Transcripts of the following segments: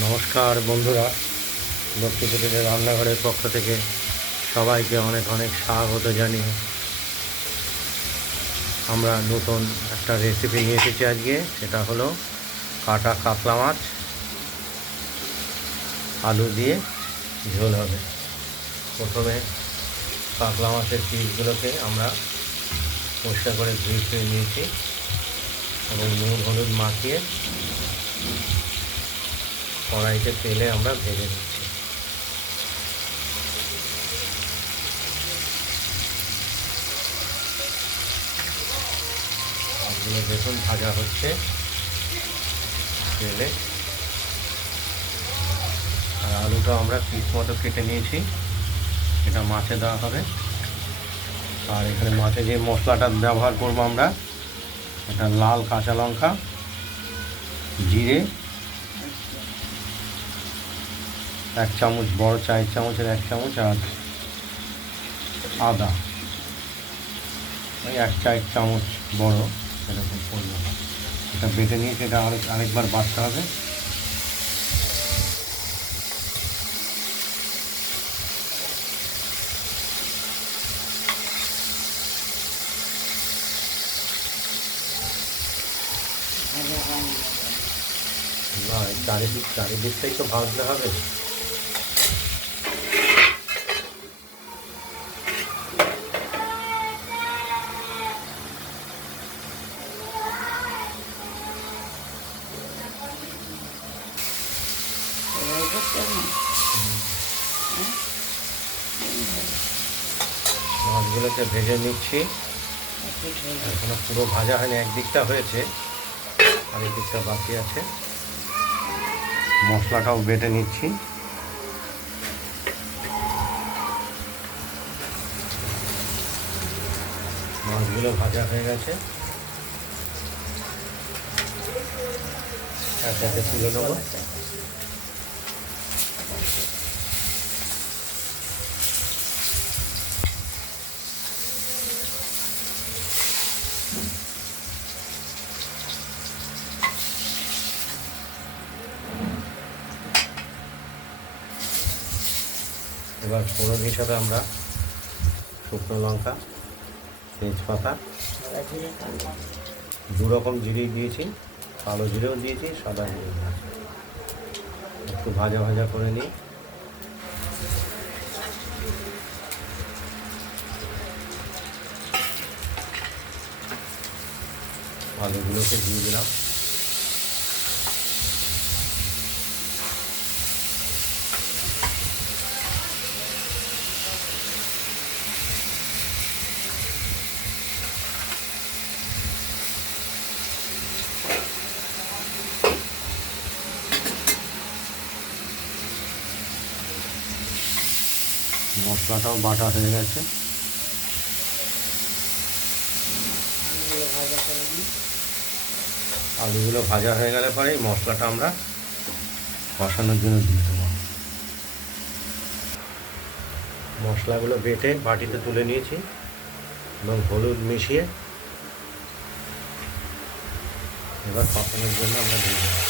নমস্কার বন্ধুরা। লক্ষ্মী লক্ষ্মীপুরের রান্নাঘরের পক্ষ থেকে সবাইকে অনেক অনেক স্বাগত জানিয়ে আমরা নতুন একটা রেসিপি নিয়ে এসেছি আজকে। সেটা হলো কাটা কাতলা মাছ, আলু দিয়ে ঝোল হবে। প্রথমে কাতলা মাছের পিসগুলোকে আমরা পরিষ্কার করে ধুয়ে নিয়েছি এবং নুন, হলুদ মাখিয়ে কড়াইতে তেলে আমরা ভেজে নিচ্ছি। মাছগুলো দেখুন ভাজা হচ্ছে। তেলে। আর আলুটা আমরা পিস মতো কেটে নিয়েছি। এটা মাছে দেওয়া হবে। আর এখানে মাছে যে মশলাটা ব্যবহার করব আমরা, এটা লাল কাঁচা লঙ্কা, জিরে এক চামচ বড় চায়ের চামচের এক চামচ আর আদা ওই এক চায়ের চামচ বড় এরকম পরিমাণ এটা বেটে নিয়ে সেটা আরেক আরেকবার বাটতে হবে না এই চারিদিক চারিদিকটাই তো ভাজতে হবে মাছগুলোকে ভেজে নিচ্ছি। এখনও পুরো ভাজা হয়নি, একদিকটা হয়েছে, আর দিকটা বাকি আছে। মশলাটাও বেটে নিচ্ছি। মাছগুলো ভাজা হয়ে গেছে। একে একে তুলে নেব। এবার ফোড়ন হিসাবে আমরা শুকনো লঙ্কা, তেজপাতা দু রকম জিরেই দিয়েছি, কালো জিরেও দিয়েছি, সাদা জিরে একটু ভাজা ভাজা করে নিই। আলুগুলোকে দিয়ে দিলাম। মশলাটাও বাটা হয়ে গেছে। আলুগুলো ভাজা হয়ে গেলে পরে মশলাটা আমরা কষানোর জন্য দিয়ে দেবো। মশলাগুলো বেটে বাটিতে তুলে নিয়েছি এবং হলুদ মিশিয়ে এবার কষানোর জন্য আমরা দিয়ে দেবো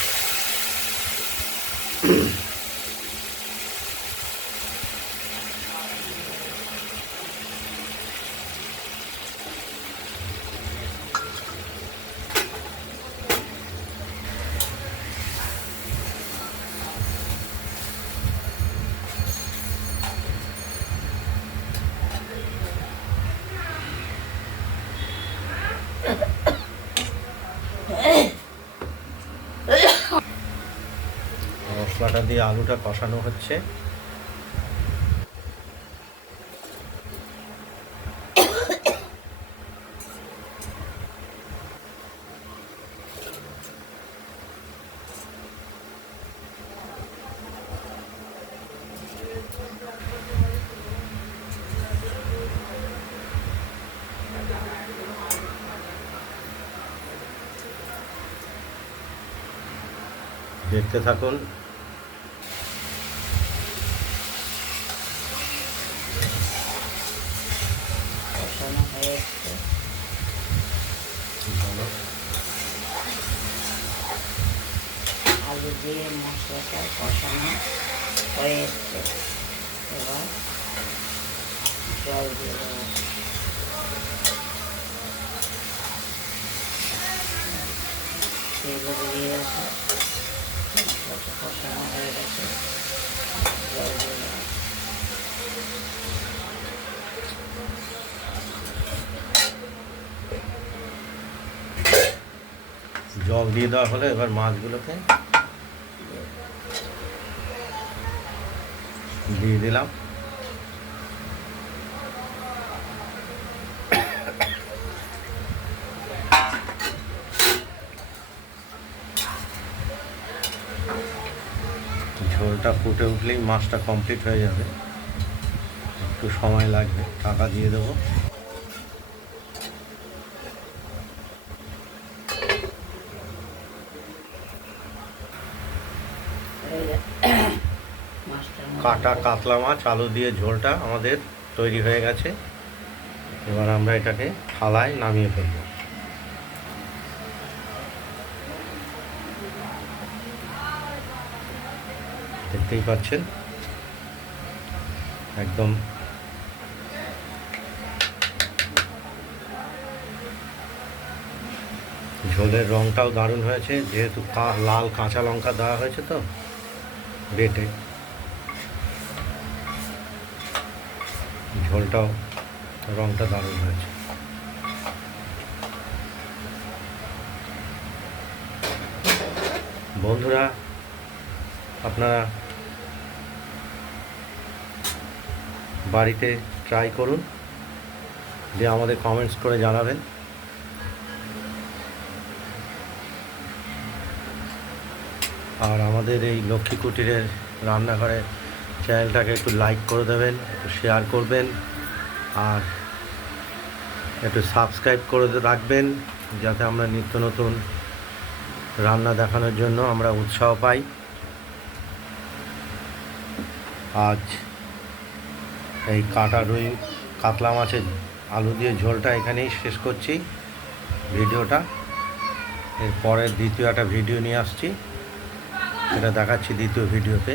মশলাটা দিয়ে আলুটা কষানো হচ্ছে। দেখতে থাকুন কষানো হয়ে এসছে ভালো আলু আলু দিয়ে মশলাটা কষানো হয়ে এবার জল দিয়ে জল দিয়ে দেওয়া হলে এবার মাছগুলোকে দিয়ে দিলাম। ঝোলটা ফুটে উঠলেই মাছটা কমপ্লিট হয়ে যাবে। একটু সময় লাগবে, টাকা দিয়ে দেবো। মধ্যে কাটা কাতলা মাছ, আলু দিয়ে ঝোলটা আমাদের তৈরি হয়ে গেছে। এবার আমরা এটাকে থালায় নামিয়ে ফেলব। দেখতেই পাচ্ছেন? একদম ঝোলের রংটাও দারুণ হয়েছে। যেহেতু লাল কাঁচা লঙ্কা দেওয়া হয়েছে তো, বেটে। ঝোলটাও, রংটা দারুণ হয়েছে। বন্ধুরা, আপনারা বাড়িতে ট্রাই করুন, দিয়ে আমাদের কমেন্টস করে জানাবেন। আর আমাদের এই লক্ষ্মী কুটিরের রান্নাঘরে চ্যানেলটাকে একটু লাইক করে দেবেন, একটু শেয়ার করবেন, আর একটু সাবস্ক্রাইব করে রাখবেন, যাতে আমরা নিত্য নতুন রান্না দেখানোর জন্য আমরা উৎসাহ পাই। আজ এই কাটা রুই, কাতলা মাছের আলু দিয়ে ঝোলটা এখানেই শেষ করছি ভিডিওটা। এর পরের দ্বিতীয় একটা ভিডিও নিয়ে আসছি এটা দেখাচ্ছি দ্বিতীয় ভিডিওতে।